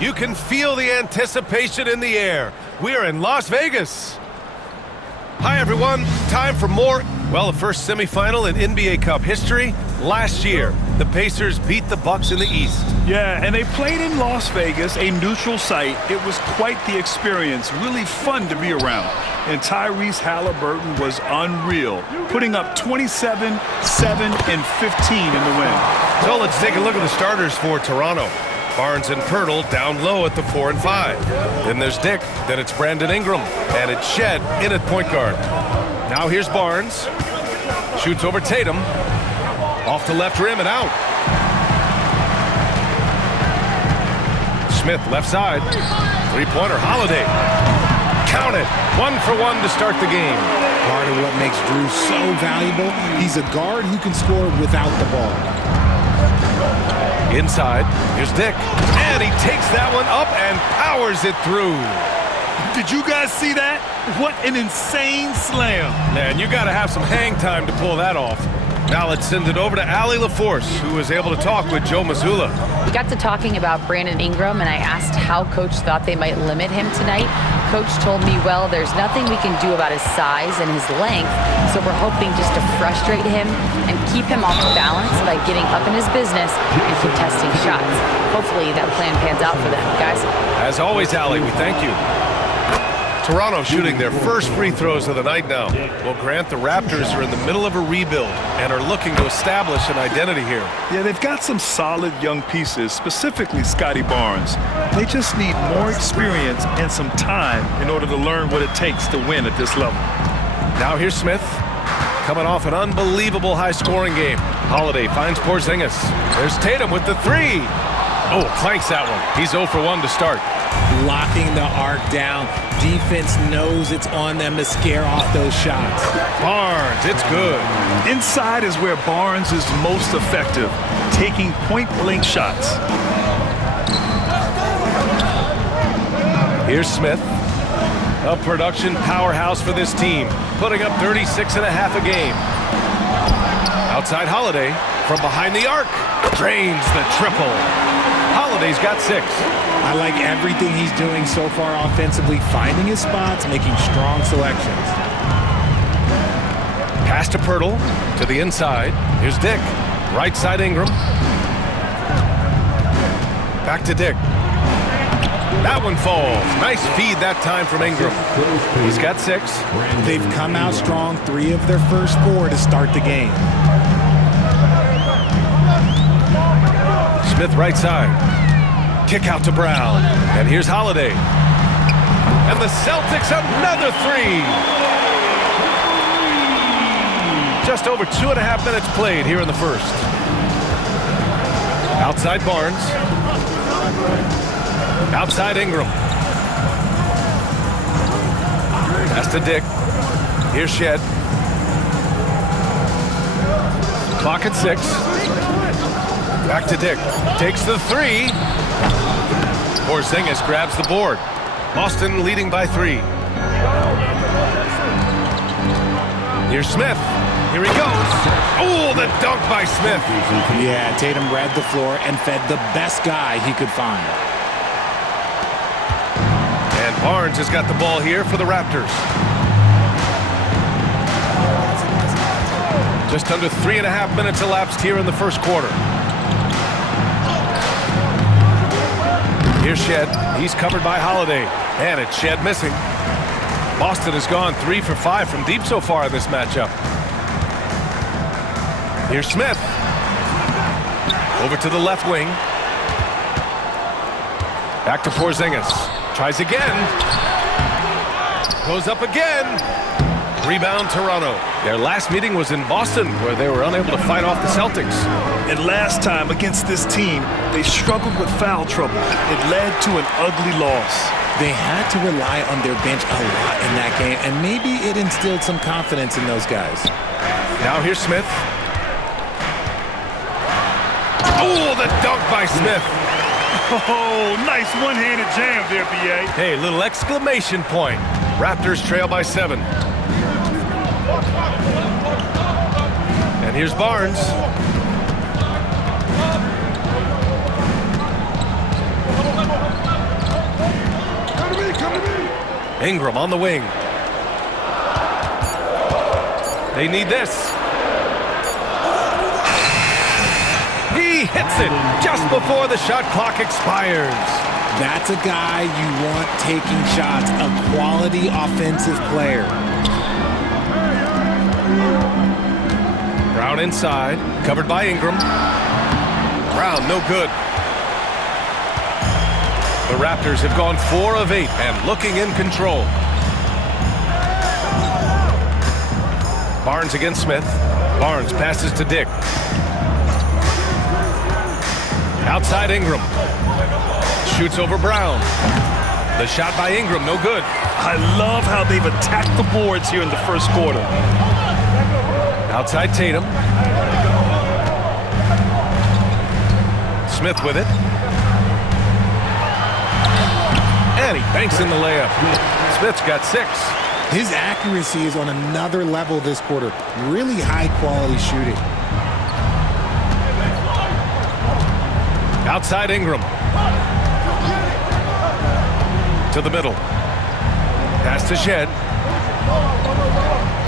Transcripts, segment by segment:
You can feel the anticipation in the air. We are in Las Vegas. Hi, everyone. Time for more. Well, the first semifinal in NBA Cup history. Last year, the Pacers beat the Bucks in the East. Yeah, and they played in Las Vegas, a neutral site. It was quite the experience, really fun to be around. And Tyrese Halliburton was unreal, putting up 27, 7, and 15 in the win. So let's take a look at the starters for Toronto. Barnes and Pirtle down low at the 4 and 5. Then there's Dick. Then it's Brandon Ingram. And it's Shed in at point guard. Now here's Barnes. Shoots over Tatum. Off the left rim and out. Smith left side. Three-pointer Holiday. Count it. 1 for 1 to start the game. Part of what makes Drew so valuable, he's a guard who can score without the ball. Inside, here's Dick. And he takes that one up and powers it through. Did you guys see that? What an insane slam. Man, you got to have some hang time to pull that off. Now let's send it over to Allie LaForce, who was able to talk with Joe Mazzulla. We got to talking about Brandon Ingram, and I asked how Coach thought they might limit him tonight. Coach told me, well, there's nothing we can do about his size and his length, so we're hoping just to frustrate him and keep him off balance by getting up in his business and contesting shots. Hopefully that plan pans out for them, guys. As always, Allie, we thank you. Toronto shooting their first free throws of the night now. Well, Grant, the Raptors are in the middle of a rebuild and are looking to establish an identity here. Yeah, they've got some solid young pieces, specifically Scotty Barnes. They just need more experience and some time in order to learn what it takes to win at this level. Now here's Smith, coming off an unbelievable high-scoring game. Holiday finds Porzingis. There's Tatum with the three. Oh, clanks that one. He's 0 for 1 to start. Locking the arc down. Defense knows it's on them to scare off those shots. Barnes, it's good. Inside is where Barnes is most effective, taking point-blank shots. Here's Smith, a production powerhouse for this team, putting up 36 and a half a game. Outside Holiday, from behind the arc, drains the triple. Holiday's got 6. I like everything he's doing so far offensively, finding his spots, making strong selections. Pass to Pirtle, to the inside. Here's Dick, right side Ingram. Back to Dick. That one falls. Nice feed that time from Ingram. He's got 6. They've come out strong, 3 of their first 4 to start the game. Smith right side. Kick out to Brown. And here's Holiday. And the Celtics another 3. Just over 2.5 minutes played here in the first. Outside Barnes. Outside Ingram. Pass to Dick. Here's Shed. Clock at 6. Back to Dick. Takes the 3. Porzingis grabs the board. Boston leading by 3. Here's Smith. Here he goes. Oh, the dunk by Smith. Yeah, Tatum read the floor and fed the best guy he could find. And Barnes has got the ball here for the Raptors. Just under 3.5 minutes elapsed here in the first quarter. Here's Shed. He's covered by Holiday. And it's Shed missing. Boston has gone 3 for 5 from deep so far in this matchup. Here's Smith. Over to the left wing. Back to Porzingis. Tries again. Goes up again. Rebound Toronto. Their last meeting was in Boston, where they were unable to fight off the Celtics. And last time against this team, they struggled with foul trouble. It led to an ugly loss. They had to rely on their bench a lot in that game, and maybe it instilled some confidence in those guys. Now here's Smith. Oh, the dunk by Smith. Oh, nice one-handed jam there, B.A. Hey, little exclamation point. Raptors trail by 7. And here's Barnes. Ingram on the wing. They need this. He hits it just before the shot clock expires. That's a guy you want taking shots, a quality offensive player. Brown inside, covered by Ingram. Brown, no good. The Raptors have gone 4 of 8 and looking in control. Barnes against Smith. Barnes passes to Dick. Outside Ingram. Shoots over Brown. The shot by Ingram, no good. I love how they've attacked the boards here in the first quarter. Outside Tatum. Smith with it. And he banks in the layup. Smith's got 6. His accuracy is on another level this quarter. Really high quality shooting. Outside Ingram. To the middle. Pass to Shed.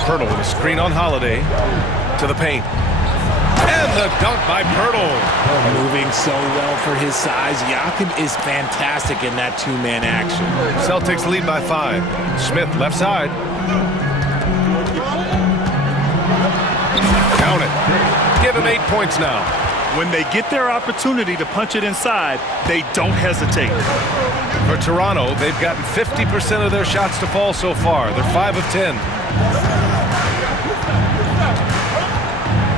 Pirtle with a screen on Holiday. To the paint. And the dunk by Pirtle. Moving so well for his size. Yakin is fantastic in that two-man action. Celtics lead by 5. Smith left side. Count it. Give him 8 points now. When they get their opportunity to punch it inside, they don't hesitate. For Toronto, they've gotten 50% of their shots to fall so far. They're 5 of 10.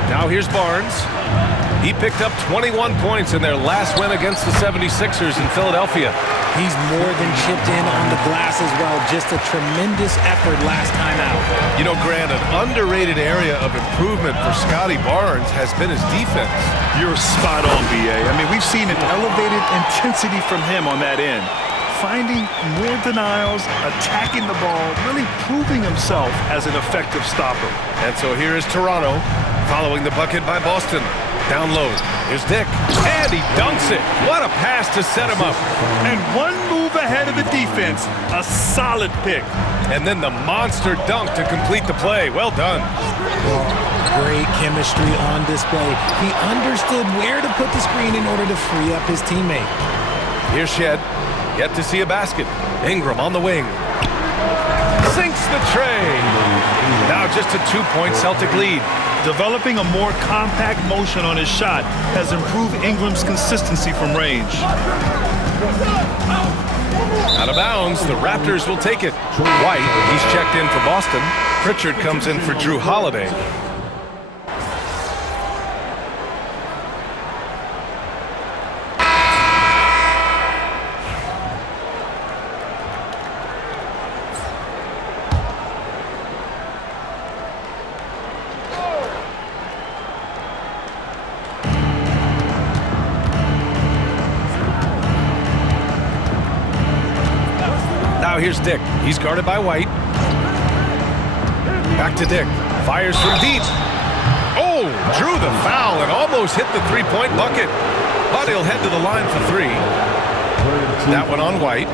Now here's Barnes. He picked up 21 points in their last win against the 76ers in Philadelphia. He's more than chipped in on the glass as well. Just a tremendous effort last time out. You know, Grant, an underrated area of improvement for Scotty Barnes has been his defense. You're spot on, B.A. I mean, we've seen an elevated intensity from him on that end. Finding more denials, attacking the ball, really proving himself as an effective stopper. And so here is Toronto following the bucket by Boston. Down low. Here's Dick. And he dunks it. What a pass to set him up. And one move ahead of the defense. A solid pick. And then the monster dunk to complete the play. Well done. Great chemistry on display. He understood where to put the screen in order to free up his teammate. Here's Shed. Yet to see a basket. Ingram on the wing. Sinks the tray. Now just a 2-point Celtic lead. Developing a more compact motion on his shot has improved Ingram's consistency from range. Out of bounds, the Raptors will take it. White, he's checked in for Boston. Pritchard comes in for Drew Holiday. Now here's Dick. He's guarded by White. Back to Dick. Fires from deep. Oh, drew the foul and almost hit the three-point bucket. But he'll head to the line for 3. That one on White.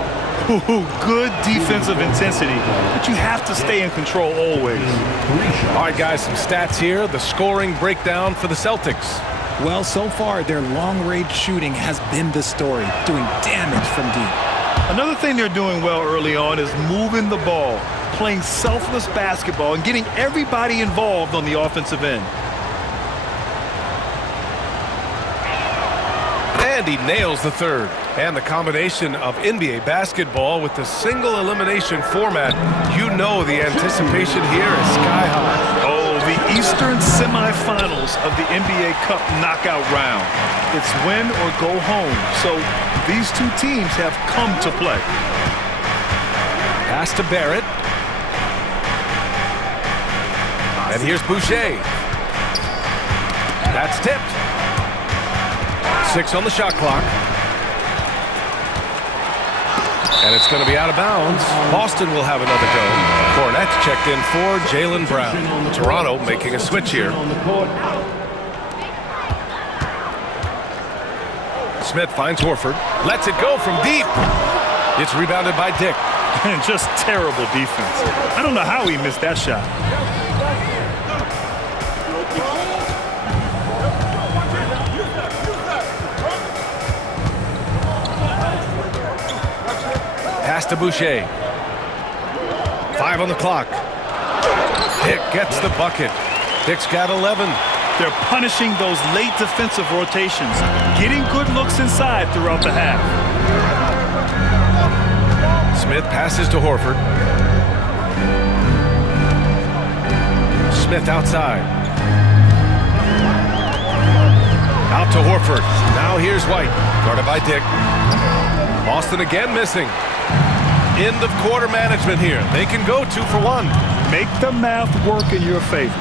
Ooh, good defensive intensity, but you have to stay in control always. All right, guys, some stats here. The scoring breakdown for the Celtics. Well, so far, their long-range shooting has been the story, doing damage from deep. Another thing they're doing well early on is moving the ball, playing selfless basketball, and getting everybody involved on the offensive end. And he nails the third. And the combination of NBA basketball with the single elimination format, you know the anticipation here is sky high. Oh, the Eastern semifinals of the NBA Cup knockout round. It's win or go home. So these two teams have come to play. Pass to Barrett. And here's Boucher. That's tipped. 6 on the shot clock. And it's going to be out of bounds. Boston will have another go. Cornette's checked in for Jaylen Brown. Toronto making a switch here. Smith finds Horford. Lets it go from deep. It's rebounded by Dick. And just terrible defense. I don't know how he missed that shot. Pass to Boucher. 5 on the clock. Dick gets the bucket. Dick's got 11. They're punishing those late defensive rotations, getting good looks inside throughout the half. Smith passes to Horford. Smith outside. Out to Horford. Now here's White. Guarded by Dick. Boston again missing. End of quarter management here. They can go 2 for 1. Make the math work in your favor.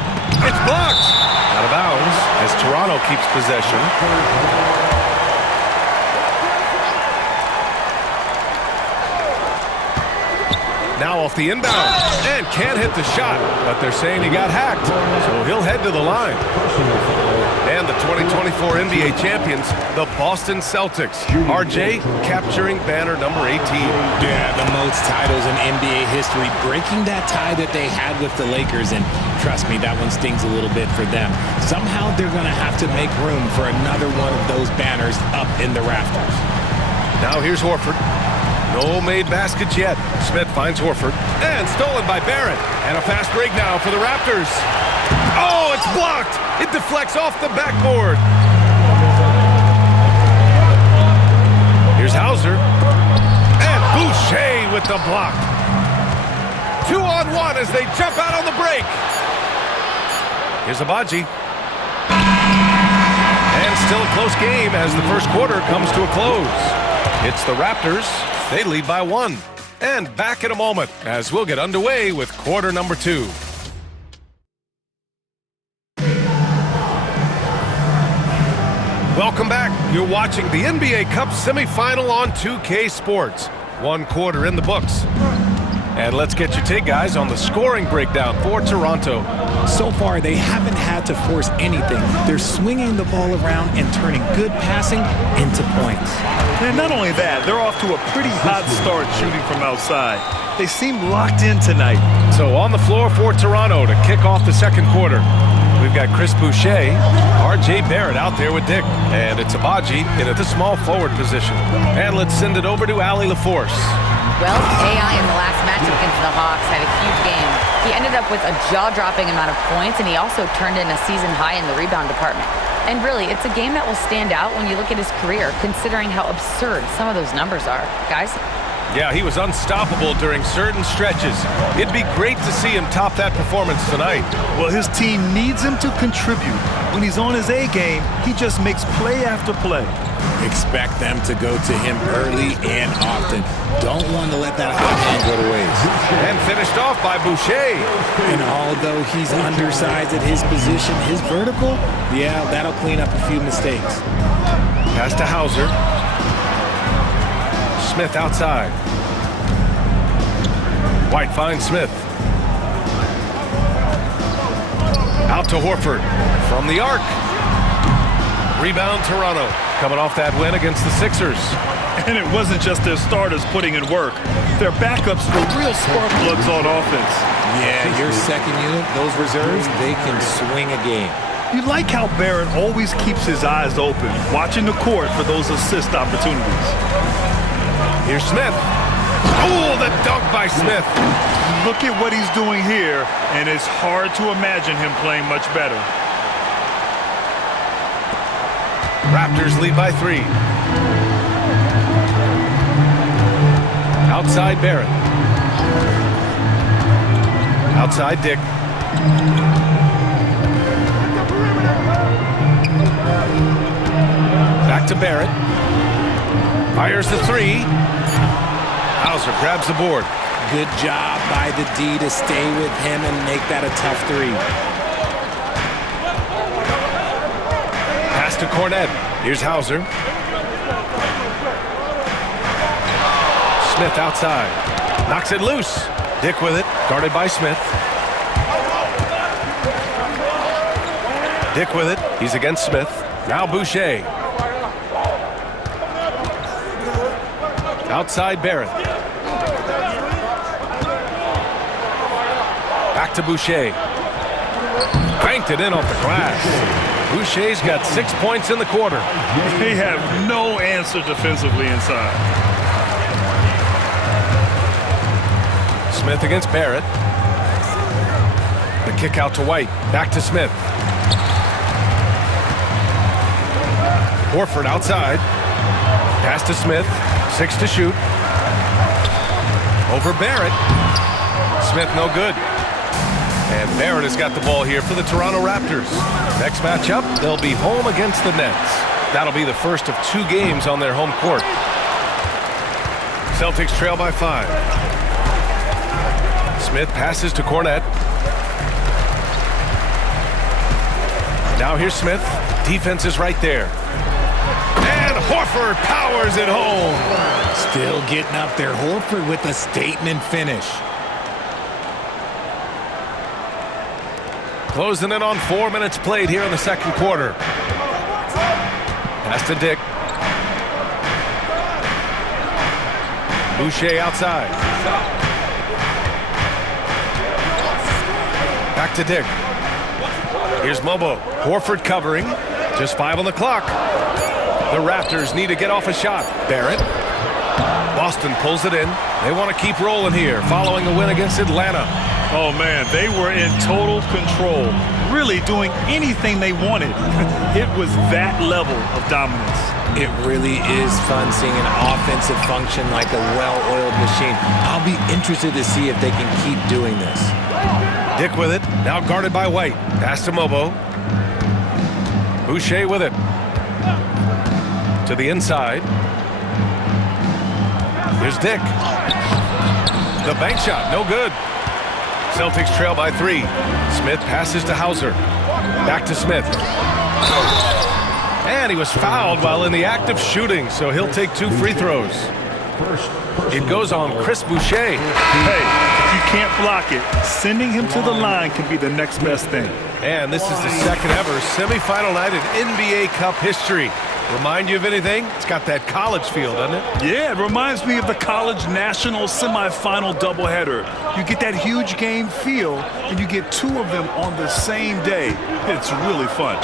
It's blocked. Out of bounds as Toronto keeps possession. Now off the inbound and can't hit the shot, but they're saying he got hacked, so he'll head to the line. And the 2024 NBA champions, the Boston Celtics. RJ capturing banner number 18. Yeah, the most titles in NBA history, breaking that tie that they had with the Lakers, and trust me, that one stings a little bit for them. Somehow they're going to have to make room for another one of those banners up in the rafters. Now here's Horford. No made baskets yet. Smith finds Horford. And stolen by Barrett. And a fast break now for the Raptors. Oh, it's blocked. It deflects off the backboard. Here's Hauser. And Boucher with the block. 2-on-1 as they jump out on the break. Here's Abaji. And still a close game as the first quarter comes to a close. It's the Raptors. They lead by 1. And back in a moment as we'll get underway with quarter number 2. Welcome back. You're watching the NBA Cup semifinal on 2K Sports. 1 quarter in the books. And let's get your take, guys, on the scoring breakdown for Toronto. So far, they haven't had to force anything. They're swinging the ball around and turning good passing into points. And not only that, they're off to a pretty hot start shooting from outside. They seem locked in tonight. So on the floor for Toronto to kick off the second quarter, we've got Chris Boucher, RJ Barrett out there with Dick, and it's Abaji in at the small forward position. And let's send it over to Allie LaForce. Well, AI in the last matchup against the Hawks had a huge game. He ended up with a jaw-dropping amount of points, and he also turned in a season high in the rebound department. And really, it's a game that will stand out when you look at his career, considering how absurd some of those numbers are. Guys? Yeah, he was unstoppable during certain stretches. It'd be great to see him top that performance tonight. Well, his team needs him to contribute. When he's on his A game, he just makes play after play. Expect them to go to him early and often. Don't want to let that hot hand go to waste. And finished off by Boucher. And although he's undersized at his position, his vertical, yeah, that'll clean up a few mistakes. Pass to Hauser. Smith outside. White finds Smith. Out to Horford from the arc. Rebound Toronto, coming off that win against the Sixers. And it wasn't just their starters putting in work. Their backups were real spark plugs on offense. Yeah, your second unit, those reserves, they can swing a game. You like how Barrett always keeps his eyes open, watching the court for those assist opportunities. Here's Smith. Oh, the dunk by Smith. Look at what he's doing here, and it's hard to imagine him playing much better. Raptors lead by 3. Outside Barrett. Outside Dick. Back to Barrett. Fires the 3. Hauser grabs the board. Good job by the D to stay with him and make that a tough 3. Pass to Cornette. Here's Hauser. Smith outside. Knocks it loose. Dick with it. Guarded by Smith. Dick with it. He's against Smith. Now Boucher. Outside Barrett. Back to Boucher. Banked it in off the glass. Boucher's got 6 points in the quarter. They have no answer defensively inside. Smith against Barrett. The kick out to White. Back to Smith. Horford outside. Pass to Smith. 6 to shoot. Over Barrett. Smith no good. And Barrett has got the ball here for the Toronto Raptors. Next matchup, they'll be home against the Nets. That'll be the first of 2 games on their home court. Celtics trail by 5. Smith passes to Cornette. Now here's Smith. Defense is right there. And Horford powers it home. Still getting up there. Horford with a statement finish. Closing in on 4 minutes played here in the second quarter. Pass to Dick. Boucher outside. Back to Dick. Here's Mobo. Horford covering. Just 5 on the clock. The Raptors need to get off a shot. Barrett. Boston pulls it in. They want to keep rolling here following a win against Atlanta. Oh, man, they were in total control, really doing anything they wanted. It was that level of dominance. It really is fun seeing an offensive function like a well-oiled machine. I'll be interested to see if they can keep doing this. Dick with it, now guarded by White. Pass to Mobo. Boucher with it. To the inside. Here's Dick. The bank shot, no good. Celtics trail by 3. Smith passes to Hauser. Back to Smith. And he was fouled while in the act of shooting, so he'll take 2 free throws. It goes on Chris Boucher. Hey, if you can't block it, sending him to the line can be the next best thing. And this is the second ever semifinal night in NBA Cup history. Remind you of anything? It's got that college feel, doesn't it? Yeah, it reminds me of the college national semifinal doubleheader. You get that huge game feel, and you get 2 of them on the same day. It's really fun.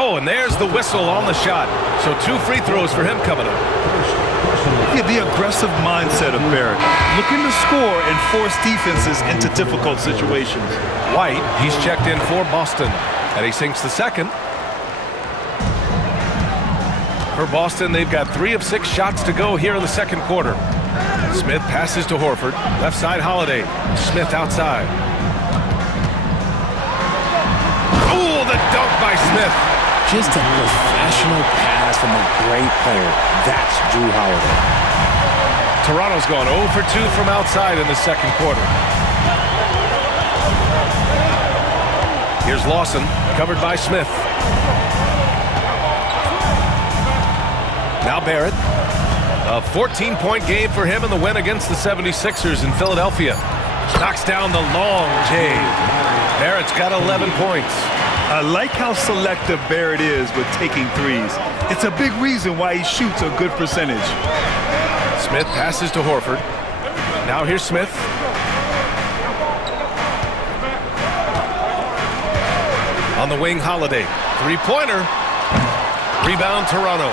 Oh, and there's the whistle on the shot. So 2 free throws for him coming up. Yeah, the aggressive mindset of Barrett, looking to score and force defenses into difficult situations. White, he's checked in for Boston, and he sinks the second. For Boston, they've got 3 of 6 shots to go here in the second quarter. Smith passes to Horford. Left side, Holiday. Smith outside. Oh, the dunk by Smith. Just a professional pass from a great player. That's Drew Holiday. Toronto's gone 0 for 2 from outside in the second quarter. Here's Lawson, covered by Smith. Now Barrett. A 14-point game for him in the win against the 76ers in Philadelphia. Knocks down the long J. Barrett's got 11 points. I like how selective Barrett is with taking threes. It's a big reason why he shoots a good percentage. Smith passes to Horford. Now here's Smith. On the wing, Holiday. Three-pointer. Rebound, Toronto.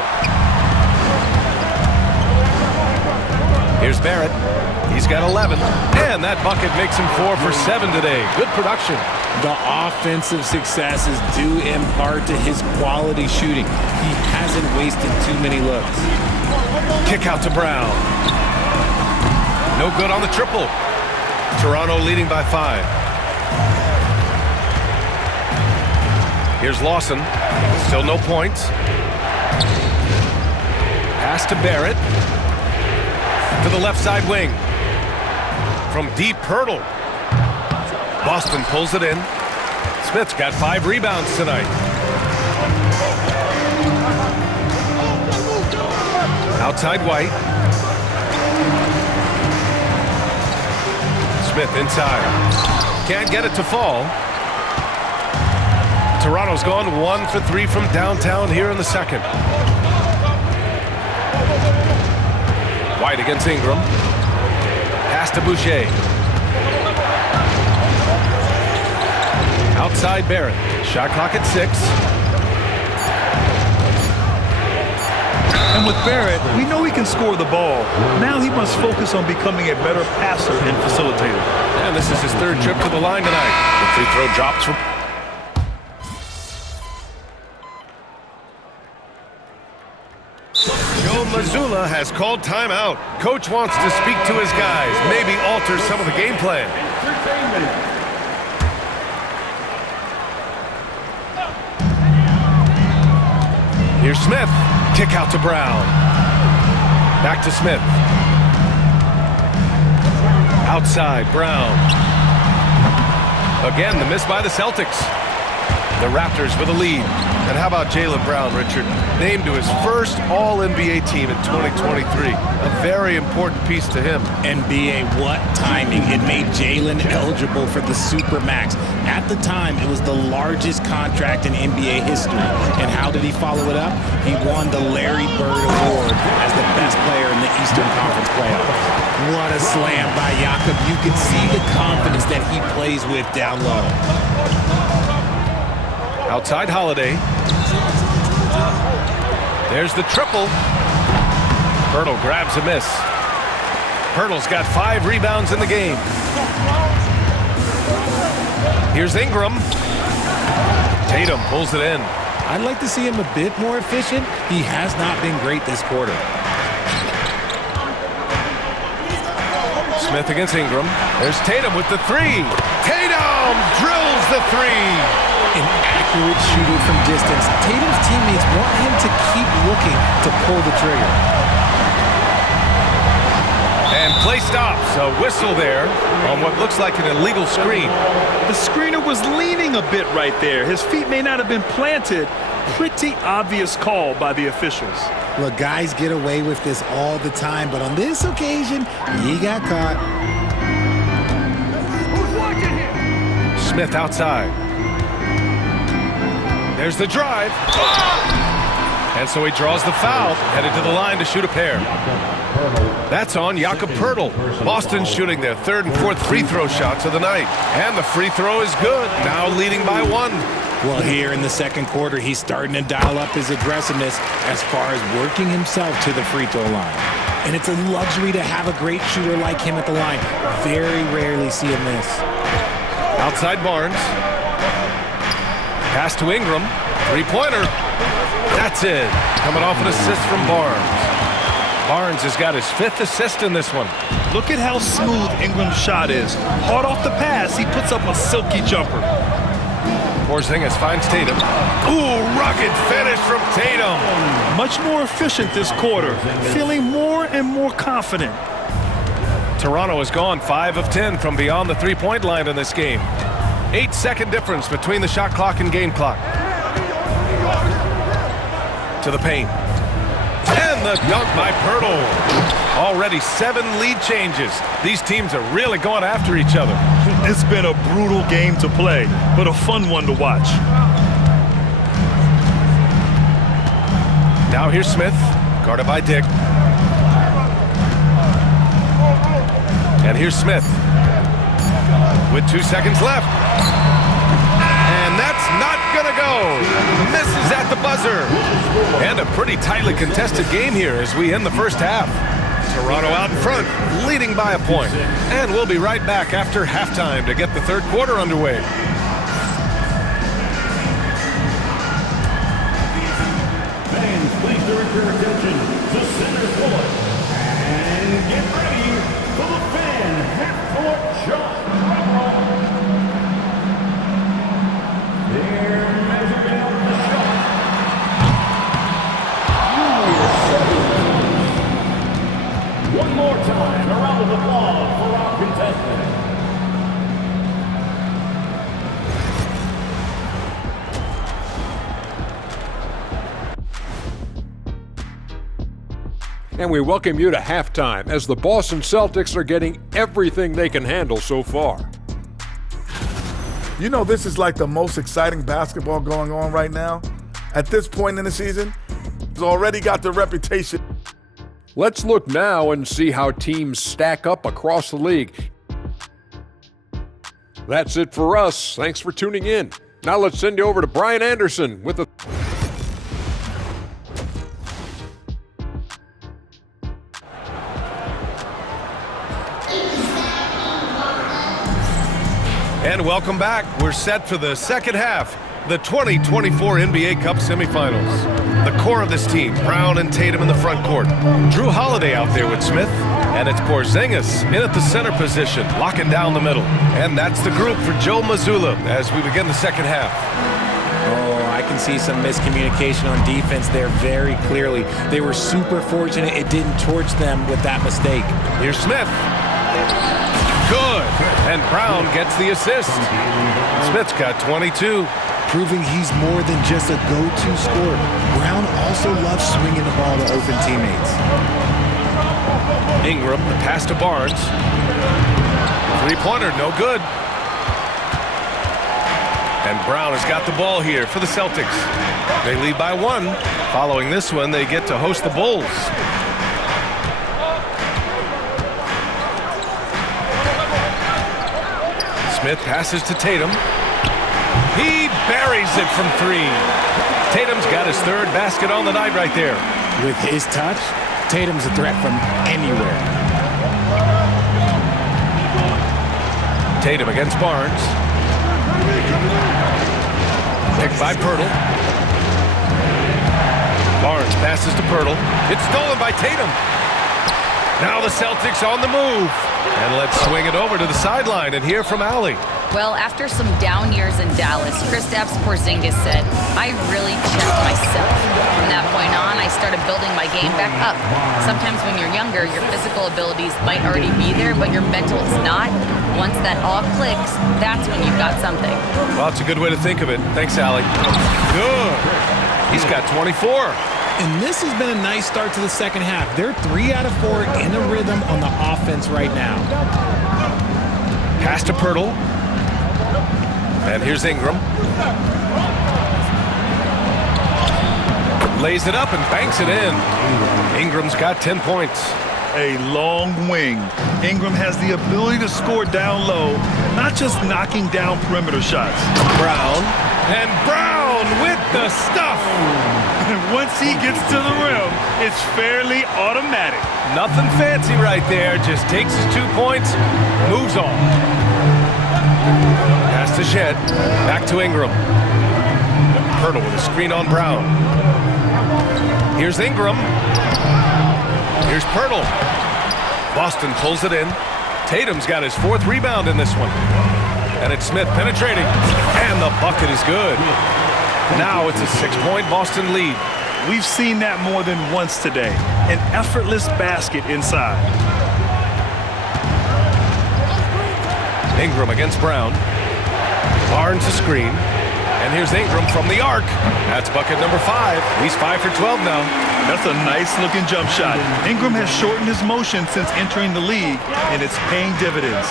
Here's Barrett. He's got 11. And that bucket makes him 4 for 7 today. Good production. The offensive successes due in part to his quality shooting. He hasn't wasted too many looks. Kick out to Brown. No good on the triple. Toronto leading by 5. Here's Lawson. Still no points. Pass to Barrett. To the left side wing. From deep, Pirtle. Boston pulls it in. Smith's got 5 rebounds tonight. Outside White. Smith inside. Can't get it to fall. Toronto's gone 1 for 3 from downtown here in the second. White against Ingram. Pass to Boucher. Outside Barrett. Shot clock at 6. And with Barrett, we know he can score the ball. Now he must focus on becoming a better passer and facilitator. And this is his 3rd trip to the line tonight. The free throw drops from... Joe Mazzulla has called timeout. Coach wants to speak to his guys, maybe alter some of the game plan. Here's Smith. Kick out to Brown. Back to Smith. Outside, Brown. Again, the miss by the Celtics. The Raptors with a lead. And how about Jaylen Brown, Richard? Named to his first All-NBA team in 2023. A very important piece to him. NBA, what timing. It made Jaylen eligible for the Supermax. At the time, it was the largest contract in NBA history. And how did he follow it up? He won the Larry Bird Award as the best player in the Eastern Conference playoffs. What a slam by Jakob. You can see the confidence that he plays with down low. Outside Holiday. There's the triple. Pirtle grabs a miss. Pirtle's got 5 rebounds in the game. Here's Ingram. Tatum pulls it in. I'd like to see him a bit more efficient. He has not been great this quarter. Smith against Ingram. There's Tatum with the 3. Tatum drills the 3. An accurate shooter from distance. Tatum's teammates want him to keep looking to pull the trigger. And play stops. A whistle there on what looks like an illegal screen. The screener was leaning a bit right there. His feet may not have been planted. Pretty obvious call by the officials. Look, guys get away with this all the time, but on this occasion, he got caught. Who's watching him? Smith outside. There's the drive. And so he draws the foul, headed to the line to shoot a pair. That's on Jakob Pirtle. Boston shooting their 3rd and 4th free throw shots of the night. And the free throw is good, now leading by 1. Well, here in the second quarter, he's starting to dial up his aggressiveness as far as working himself to the free throw line. And it's a luxury to have a great shooter like him at the line. Very rarely see a miss. Outside Barnes. Pass to Ingram. 3-pointer. That's it. Coming off an assist from Barnes. Barnes has got his 5th assist in this one. Look at how smooth Ingram's shot is. Hard off the pass, he puts up a silky jumper. Porzingis finds Tatum. Ooh, rugged finish from Tatum. Much more efficient this quarter, feeling more and more confident. Toronto has gone 5 of 10 from beyond the 3-point line in this game. 8-second difference between the shot clock and game clock. To the paint. And the dunk by Pirtle. Already 7 lead changes. These teams are really going after each other. It's been a brutal game to play, but a fun one to watch. Now here's Smith, guarded by Dick. And here's Smith with 2 seconds left. And that's not gonna go. Misses at the buzzer. And a pretty tightly contested game here as we end the first half. Toronto out in front, leading by a point. And we'll be right back after halftime to get the 3rd quarter underway. Fans, please direct your attention to center court. And get ready for the fan half-court shot. They're measuring out the shot. One more time, a round of applause for our contestants. And we welcome you to halftime as the Boston Celtics are getting everything they can handle so far. You know, this is like the most exciting basketball going on right now. At this point in the season, it's already got the reputation. Let's look now and see how teams stack up across the league. That's it for us. Thanks for tuning in. Now let's send you over to Brian Anderson with a... And welcome back. We're set for the second half, the 2024 NBA Cup semifinals. The core of this team, Brown and Tatum in the front court. Drew Holiday out there with Smith. And it's Porzingis in at the center position, locking down the middle. And that's the group for Joe Mazzulla as we begin the second half. Oh, I can see some miscommunication on defense there very clearly. They were super fortunate it didn't torch them with that mistake. Here's Smith. Good. And Brown gets the assist. Smith's got 22. Proving he's more than just a go-to scorer. Brown also loves swinging the ball to open teammates. Ingram, the pass to Barnes. Three-pointer, no good. And Brown has got the ball here for the Celtics. They lead by 1. Following this one, they get to host the Bulls. Smith passes to Tatum. He buries it from 3. Tatum's got his 3rd basket on the night right there. With his touch, Tatum's a threat from anywhere. Tatum against Barnes. Picked by Pirtle. Barnes passes to Pirtle. It's stolen by Tatum. Now the Celtics on the move. And let's swing it over to the sideline and hear from Allie. Well, after some down years in Dallas, Kristaps Porzingis said, I really checked myself. From that point on, I started building my game back up. Sometimes when you're younger, your physical abilities might already be there, but your mental is not. Once that all clicks, that's when you've got something. Well, it's a good way to think of it. Thanks, Allie. Good. He's got 24. And this has been a nice start to the second half. They're 3 out of 4 in a rhythm on the offense right now. Pass to Pirtle. And here's Ingram. Lays it up and banks it in. Ingram's got 10 points. A long wing. Ingram has the ability to score down low, not just knocking down perimeter shots. Brown. And Brown with the stuff. And once he gets to the rim, it's fairly automatic. Nothing fancy right there. Just takes his 2 points, moves on. Pass to Shed. Back to Ingram. Pirtle with a screen on Brown. Here's Ingram. Here's Pirtle. Boston pulls it in. Tatum's got his 4th rebound in this one. And it's Smith penetrating. And the bucket is good. Now it's a 6-point Boston lead. We've seen that more than once today. An effortless basket inside. Ingram against Brown. Barnes a screen. And here's Ingram from the arc. That's bucket number 5. He's 5 for 12 now. That's a nice-looking jump shot. Ingram has shortened his motion since entering the league, and it's paying dividends.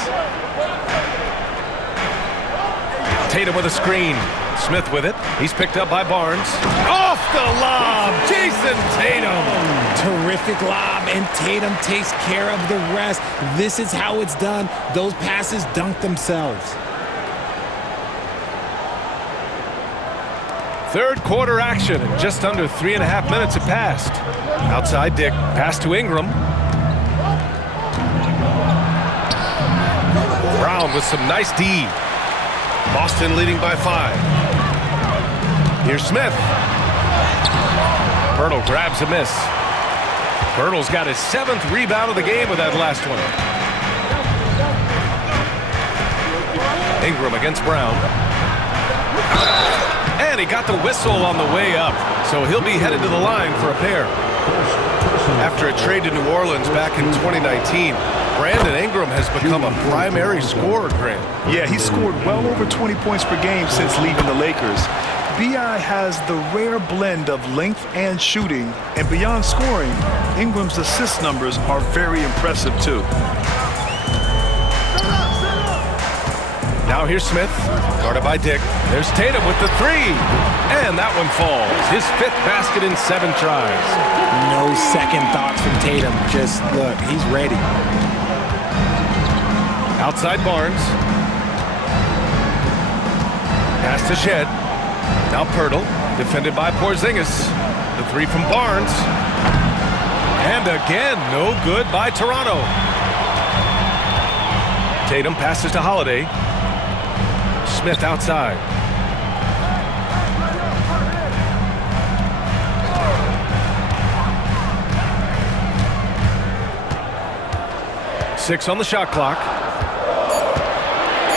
Tatum with a screen. Smith with it. He's picked up by Barnes. Off the lob, Jason Tatum. Terrific lob, and Tatum takes care of the rest. This is how it's done. Those passes dunk themselves. Third quarter action, and just under 3.5 minutes have passed. Outside Dick, pass to Ingram. Brown with some nice D. Boston leading by 5. Here's Smith. Pirtle grabs a miss. Pirtle's got his 7th rebound of the game with that last one. Ingram against Brown. And he got the whistle on the way up, so he'll be headed to the line for a pair. After a trade to New Orleans back in 2019, Brandon Ingram has become a primary scorer, Grant. Yeah, he's scored well over 20 points per game since leaving the Lakers. B.I. has the rare blend of length and shooting, and beyond scoring, Ingram's assist numbers are very impressive too. Now here's Smith, guarded by Dick. There's Tatum with the 3, and that one falls. His 5th basket in 7 tries. No second thoughts from Tatum. Just look, he's ready. Outside Barnes. Pass to Shed. Now Pirtle, defended by Porzingis. The three from Barnes. And again, no good by Toronto. Tatum passes to Holiday. Smith outside. Six on the shot clock.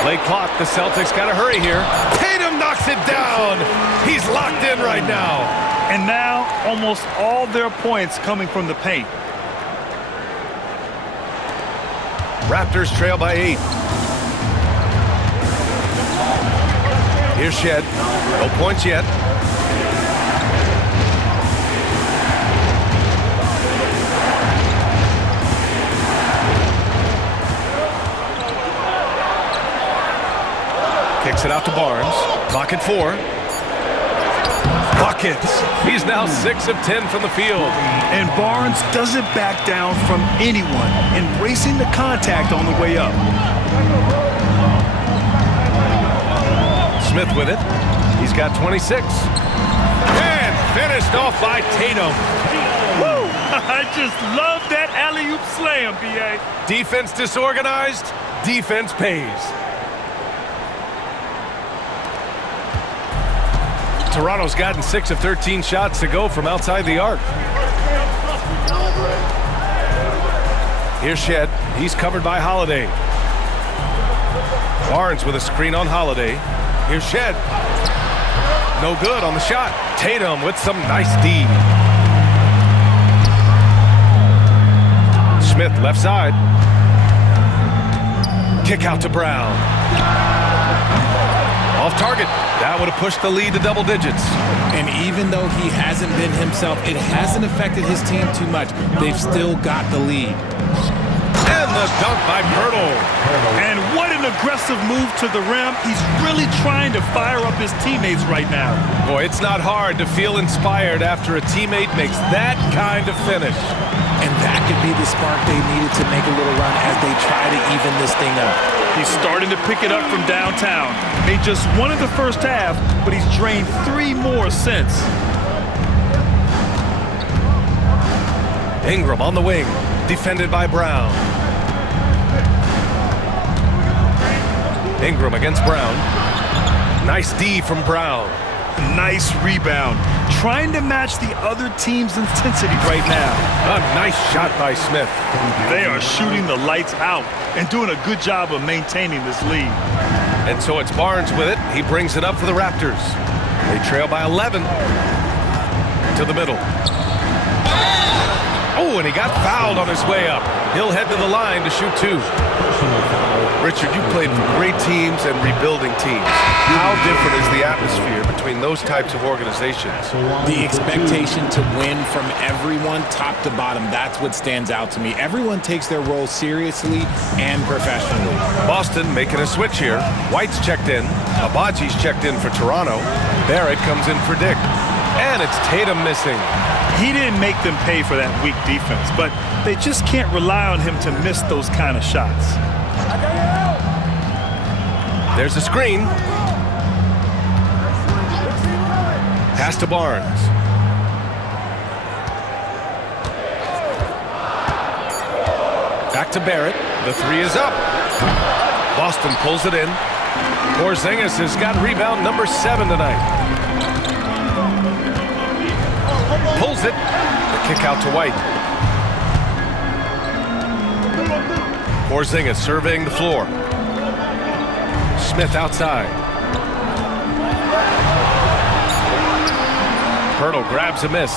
Late clock. The Celtics got to hurry here. Tatum knocks it down. He's locked in right now. And now almost all their points coming from the paint. Raptors trail by 8. Here's Shed. No points yet. Kicks it out to Barnes. Clock at 4. Buckets. He's now 6 of 10 from the field. And Barnes doesn't back down from anyone, embracing the contact on the way up. Smith with it. He's got 26. And finished off by Tatum. Woo! I just love that alley-oop slam, B.A. Defense disorganized. Defense pays. Toronto's gotten 6 of 13 shots to go from outside the arc. Here's Shed. He's covered by Holiday. Barnes with a screen on Holiday. Here's Shed. No good on the shot. Tatum with some nice D. Smith left side. Kick out to Brown. Off target. That would have pushed the lead to double digits. And even though he hasn't been himself, it hasn't affected his team too much. They've still got the lead. And the dunk by Pirtle. And what an aggressive move to the rim. He's really trying to fire up his teammates right now. Boy, it's not hard to feel inspired after a teammate makes that kind of finish. And that could be the spark they needed to make a little run as they try to even this thing up. He's starting to pick it up from downtown. Made just one in the first half, but he's drained 3 more since. Ingram on the wing, defended by Brown. Ingram against Brown. Nice D from Brown. Nice rebound. Trying to match the other team's intensity right now. A nice shot by Smith. They are shooting the lights out and doing a good job of maintaining this lead. And so it's Barnes with it. He brings it up for the Raptors. They trail by 11. To the middle. Oh, and he got fouled on his way up. He'll head to the line to shoot 2. Richard, you played for great teams and rebuilding teams. How different is the atmosphere between those types of organizations? The expectation to win from everyone, top to bottom, that's what stands out to me. Everyone takes their role seriously and professionally. Boston making a switch here. White's checked in. Abaji's checked in for Toronto. Barrett comes in for Dick. And it's Tatum missing. He didn't make them pay for that weak defense, but they just can't rely on him to miss those kind of shots. There's a screen. Pass to Barnes. Back to Barrett. The 3 is up. Boston pulls it in. Porzingis has got rebound number 7 tonight. Pulls it. The kick out to White. Porzingis surveying the floor. Smith outside. Pirtle grabs a miss.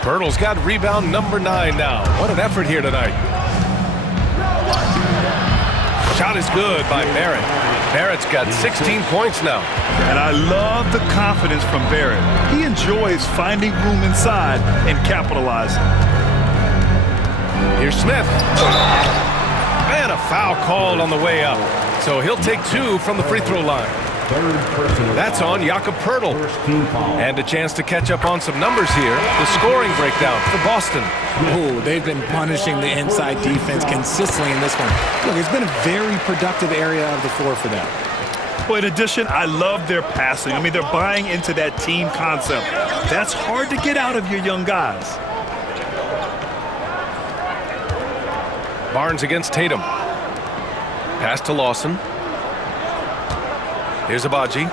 Pirtle's got rebound number 9 now. What an effort here tonight. Shot is good by Barrett. Barrett's got 16 points now. And I love the confidence from Barrett. He enjoys finding room inside and capitalizing. Here's Smith. And a foul called on the way up. So he'll take 2 from the free throw line. That's on Jakob Pirtle. And a chance to catch up on some numbers here. The scoring breakdown for Boston. Oh, they've been punishing the inside defense consistently in this one. Look, it's been a very productive area of the floor for them. Well, in addition, I love their passing. I mean, they're buying into that team concept. That's hard to get out of your young guys. Barnes against Tatum. Pass to Lawson. Here's Abaji.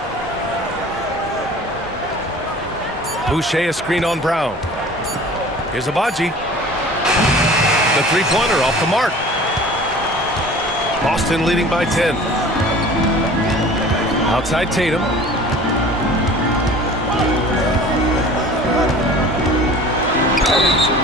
Boucher a screen on Brown. Here's Abaji. The three-pointer off the mark. Boston leading by 10. Outside Tatum.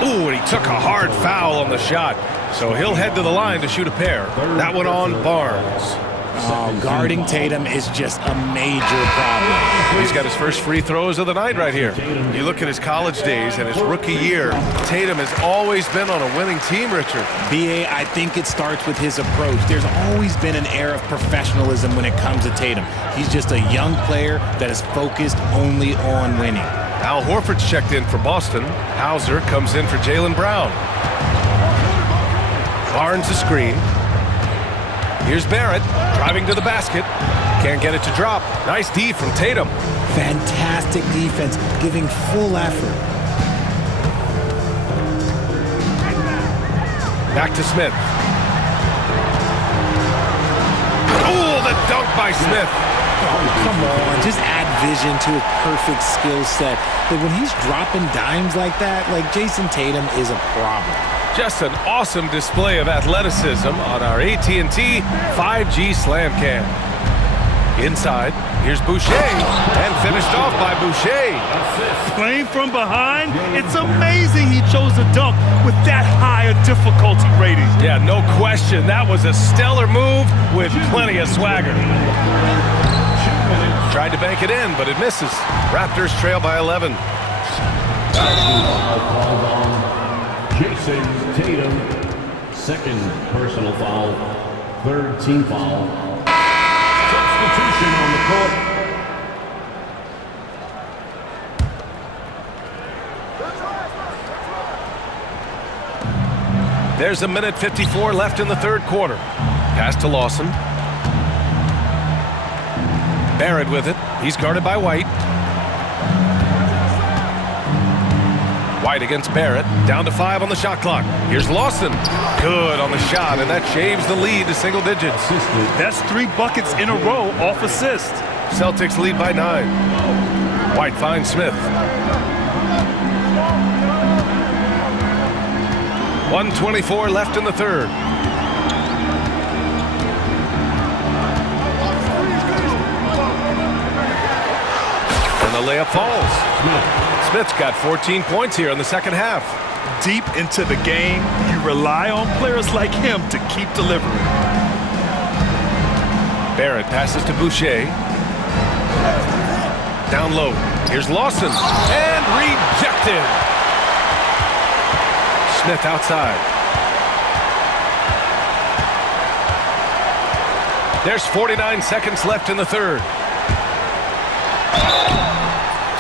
Ooh, and he took a hard foul on the shot. So he'll head to the line to shoot a pair. That one on Barnes. Oh, guarding Tatum is just a major problem. He's got his first free throws of the night right here. You look at his college days and his rookie year, Tatum has always been on a winning team, Richard. B.A., I think it starts with his approach. There's always been an air of professionalism when it comes to Tatum. He's just a young player that is focused only on winning. Al Horford's checked in for Boston. Hauser comes in for Jaylen Brown. Barnes a screen. Here's Barrett driving to the basket. Can't get it to drop. Nice D from Tatum. Fantastic defense, giving full effort. Back to Smith. Oh, the dunk by Smith. Oh, come on, just add vision to a perfect skill set. But when he's dropping dimes like that, like Jason Tatum is a problem. Just an awesome display of athleticism on our AT&T 5G Slam Cam. Inside, here's Boucher, and finished off by Boucher. Playing from behind, it's amazing he chose to dunk with that high a difficulty rating. Yeah, no question. That was a stellar move with plenty of swagger. Tried to bank it in, but it misses. Raptors trail by 11. Jason Tatum, second personal foul, third team foul. Substitution on the court. There's a minute 54 left in the third quarter. Pass to Lawson. Barrett with it. He's guarded by White. White against Barrett. Down to 5 on the shot clock. Here's Lawson. Good on the shot, and that shaves the lead to single digits. That's 3 buckets in a row off assist. Celtics lead by 9. White finds Smith. 1:24 left in the third. And the layup falls. Smith's got 14 points here in the second half. Deep into the game, you rely on players like him to keep delivering. Barrett passes to Boucher. Down low. Here's Lawson. And rejected. Smith outside. There's 49 seconds left in the third.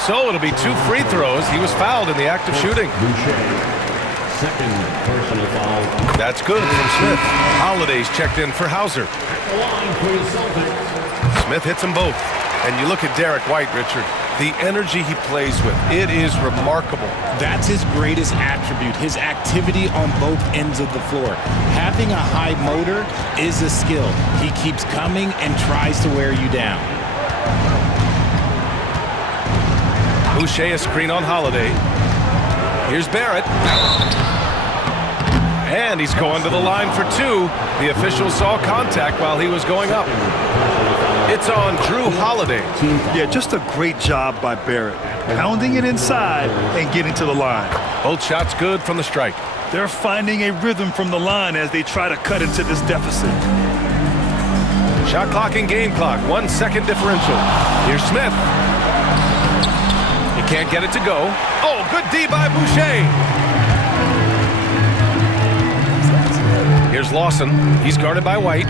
So it'll be 2 free throws. He was fouled in the act of shooting. Boucher, second personal foul. That's good from Smith. Holiday's checked in for Hauser. At the line for the Celtics. Smith hits them both. And you look at Derek White, Richard, the energy he plays with, it is remarkable. That's his greatest attribute, his activity on both ends of the floor. Having a high motor is a skill. He keeps coming and tries to wear you down. Boucher a screen on Holiday. Here's Barrett. And he's going to the line for 2. The official saw contact while he was going up. It's on Drew Holiday. Yeah, just a great job by Barrett. Pounding it inside and getting to the line. Both shots good from the strike. They're finding a rhythm from the line as they try to cut into this deficit. Shot clock and game clock. 1 second differential. Here's Smith. He can't get it to go. Oh, good D by Boucher. Here's Lawson. He's guarded by White.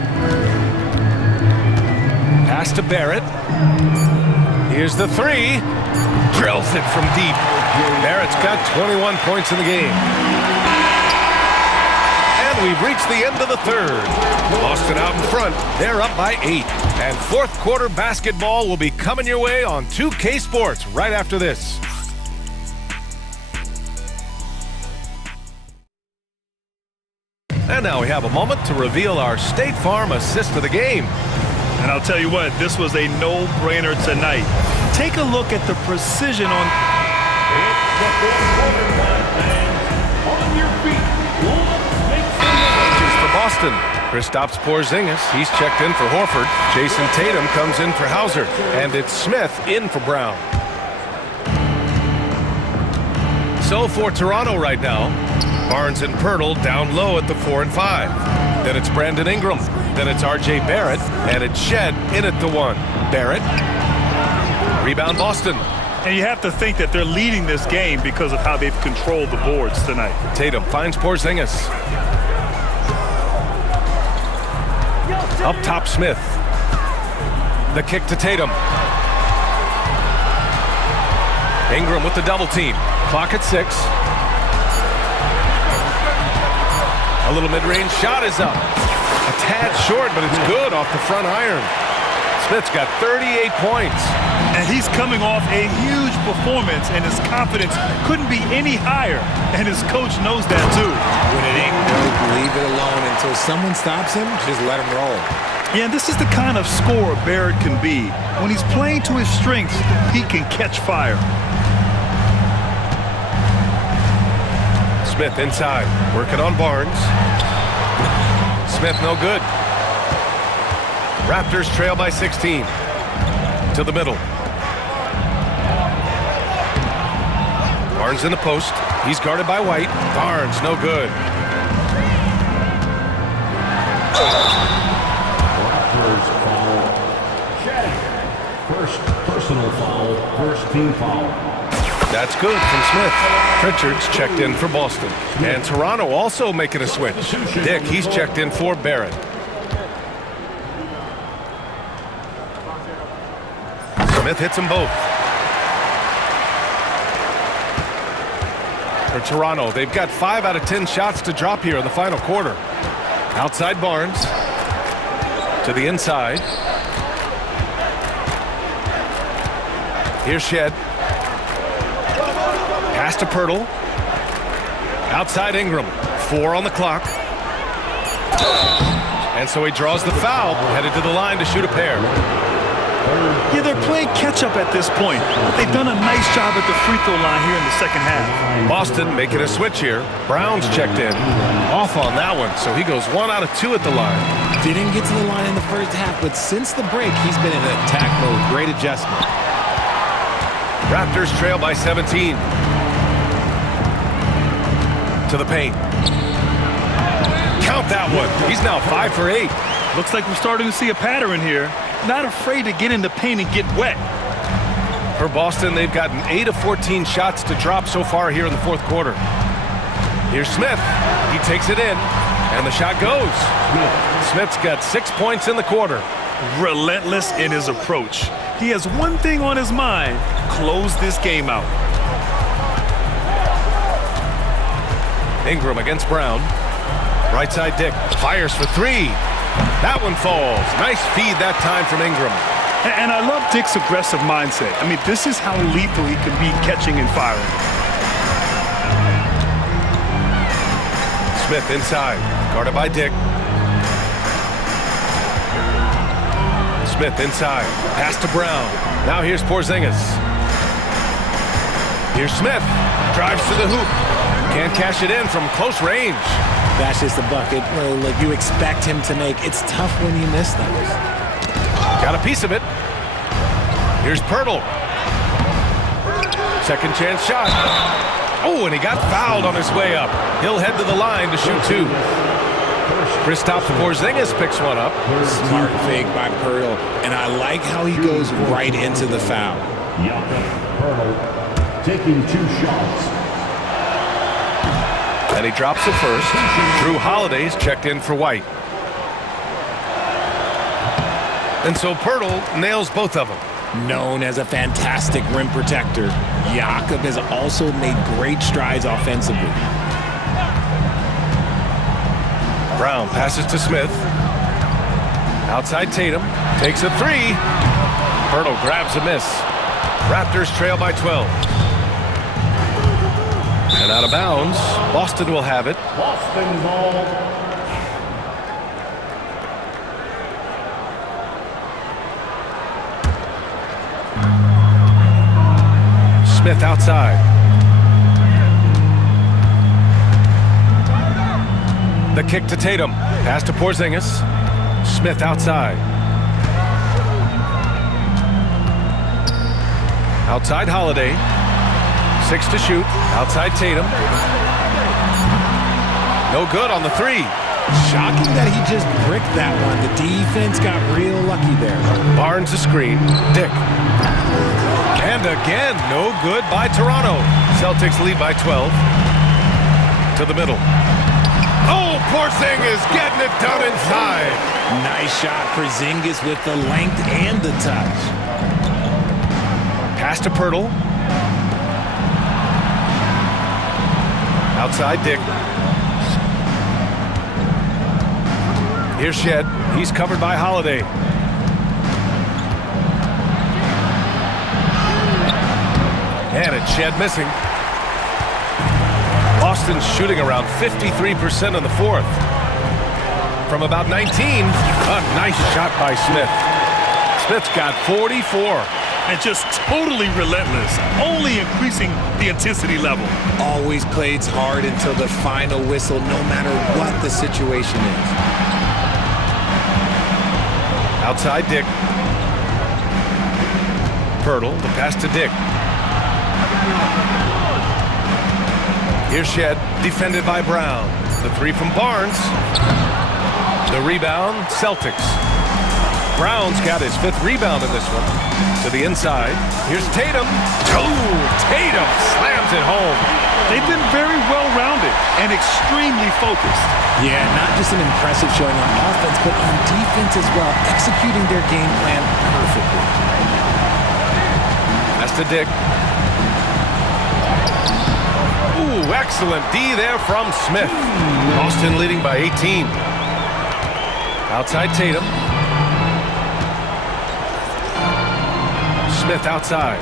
Pass to Barrett. Here's the 3. Drills it from deep. Barrett's got 21 points in the game. And we've reached the end of the third. Boston out in front. They're up by 8. And fourth quarter basketball will be coming your way on 2K Sports right after this. And now we have a moment to reveal our State Farm assist of the game. And I'll tell you what, this was a no-brainer tonight. Take a look at the precision on... It's the fourth quarter time, fans. On your feet. Let's make some noise. Changes for Boston. Kristaps Porzingis, he's checked in for Horford. Jason Tatum comes in for Hauser. And it's Smith in for Brown. So for Toronto right now, Barnes and Pirtle down low at the 4 and 5. Then it's Brandon Ingram. Then it's R.J. Barrett. And it's Shed in at the 1. Barrett. Rebound Boston. And you have to think that they're leading this game because of how they've controlled the boards tonight. Tatum finds Porzingis. Up top, Smith. The kick to Tatum. Ingram with the double team. Clock at 6. A little mid-range shot is up. A tad short, but it's good off the front iron. Smith's got 38 points. And he's coming off a huge performance, and his confidence couldn't be any higher. And his coach knows that, too. When it ain't broke, leave it alone until someone stops him. Just let him roll. Yeah, this is the kind of scorer Barrett can be. When he's playing to his strengths, he can catch fire. Smith inside, working on Barnes. Smith no good. Raptors trail by 16. To the middle. Barnes in the post. He's guarded by White. Barnes no good. Raptors foul. First personal foul, first team foul. That's good from Smith. Pritchard's checked in for Boston. And Toronto also making a switch. Dick, he's checked in for Barrett. Smith hits them both. For Toronto, they've got 5 out of 10 shots to drop here in the final quarter. Outside Barnes. To the inside. Here's Shed. Pass to Pirtle. Outside Ingram. 4 on the clock. And so he draws the foul, headed to the line to shoot a pair. Yeah, they're playing catch-up at this point. But they've done a nice job at the free throw line here in the second half. Boston making a switch here. Brown's checked in. Off on that one, so he goes 1 out of 2 at the line. Didn't get to the line in the first half, but since the break, he's been in attack mode. Great adjustment. Raptors trail by 17. To the paint. Count that one. He's now 5 for 8. Looks like we're starting to see a pattern here. Not afraid to get in the paint and get wet. For Boston, they've gotten 8 of 14 shots to drop so far here in the fourth quarter. Here's Smith. He takes it in, and the shot goes. Smith's got 6 points in the quarter. Relentless in his approach. He has one thing on his mind: close this game out. Ingram against Brown. Right side Dick. Fires for 3. That one falls. Nice feed that time from Ingram. And I love Dick's aggressive mindset. I mean, this is how lethal he can be catching and firing. Smith inside. Guarded by Dick. Smith inside. Pass to Brown. Now here's Porzingis. Here's Smith. Drives to the hoop. Can't cash it in from close range. That's just a bucket like you expect him to make. It's tough when you miss those. Got a piece of it. Here's Pirtle. Second chance shot. Oh, and he got fouled on his way up. He'll head to the line to shoot 2. Kristaps Porzingis picks one up. Smart fake by Pirtle, and I like how he goes right into the foul. Pirtle taking 2 shots. And he drops it first. Drew Holiday's checked in for White. And so Pirtle nails both of them. Known as a fantastic rim protector, Jakob has also made great strides offensively. Brown passes to Smith. Outside Tatum. Takes a three. Pirtle grabs a miss. Raptors trail by 12. And out of bounds, Boston will have it. Boston ball. Smith outside. The kick to Tatum. Pass to Porzingis. Smith outside. Outside Holiday. 6 to shoot. Outside Tatum. No good on the three. Shocking that he just bricked that one. The defense got real lucky there. Barnes a screen. Dick. And again, no good by Toronto. Celtics lead by 12. To the middle. Oh, Porzingis getting it done inside. Nice shot. Porzingis with the length and the touch. Pass to Pirtle. Outside Dick. Here's Shed. He's covered by Holiday. And it's Shed missing. Boston's shooting around 53% in the fourth. From about 19, a nice shot by Smith. Smith's got 44. And just totally relentless, only increasing the intensity level. Always plays hard until the final whistle, no matter what the situation is. Outside Dick. Pirtle, the pass to Dick. Here's Shed, defended by Brown. The three from Barnes. The rebound, Celtics. Brown's got his 5th rebound in this one. To the inside. Here's Tatum. Oh, Tatum slams it home. They've been very well-rounded and extremely focused. Yeah, not just an impressive showing on offense, but on defense as well, executing their game plan perfectly. That's to Dick. Ooh, excellent D there from Smith. Boston leading by 18. Outside Tatum. Smith outside.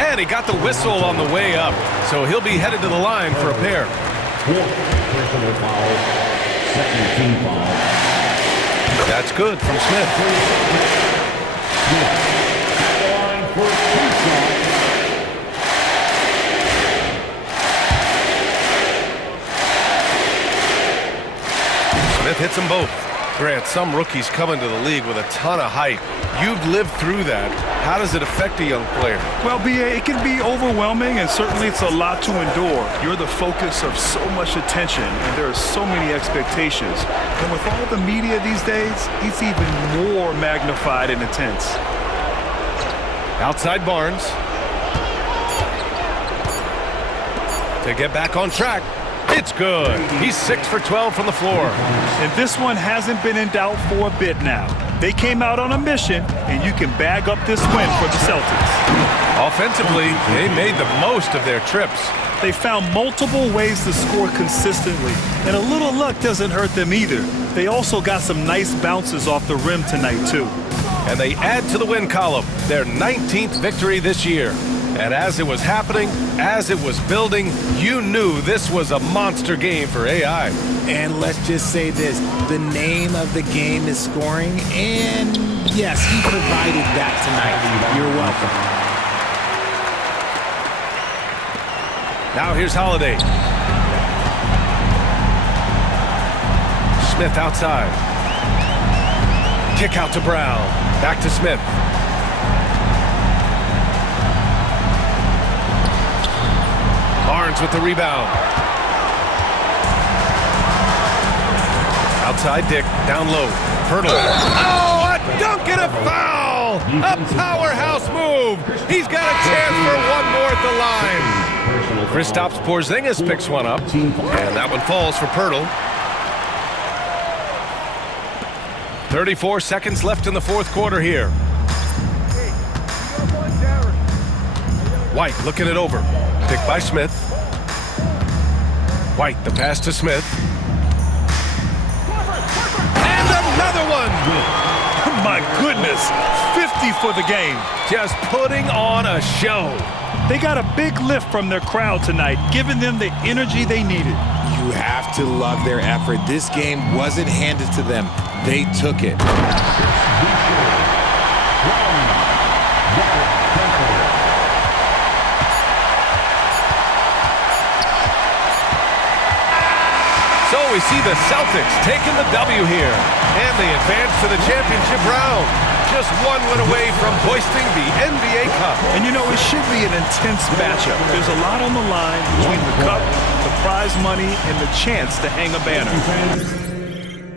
And he got the whistle on the way up, so he'll be headed to the line for a pair. 4th personal foul. 2nd team foul. That's good from Smith. Smith at the line for 2 shots. Smith hits them both. Grant, some rookies come into the league with a ton of hype. You've lived through that. How does it affect a young player? Well, B.A., it can be overwhelming, and certainly it's a lot to endure. You're the focus of so much attention, and there are so many expectations. And with all the media these days, it's even more magnified and intense. Outside Barnes. To get back on track. It's good. He's 6 for 12 from the floor. And this one hasn't been in doubt for a bit now. They came out on a mission, and you can bag up this win for the Celtics. Offensively, they made the most of their trips. They found multiple ways to score consistently, and a little luck doesn't hurt them either. They also got some nice bounces off the rim tonight, too. And they add to the win column, their 19th victory this year. And as it was happening, as it was building, you knew this was a monster game for AI. And let's just say this, the name of the game is scoring, and yes, he provided that tonight. You're welcome. Now here's Holiday. Smith outside. Kick out to Brown. Back to Smith. Barnes with the rebound. Outside Dick, down low. Pirtle. Oh, a dunk and a foul! A powerhouse move! He's got a chance for one more at the line. Kristaps Porzingis picks one up, and that one falls for Pirtle. 34 seconds left in the fourth quarter here. White looking it over. Picked by Smith. White, the pass to Smith. And the another one. My goodness, 50 for the game. Just putting on a show. They got a big lift from their crowd tonight, giving them the energy they needed. You have to love their effort. This game wasn't handed to them. They took it. So we see the Celtics taking the W here, and they advance to the championship round. Just one win away from hoisting the NBA Cup. And you know, it should be an intense matchup. There's a lot on the line between the cup, the prize money, and the chance to hang a banner.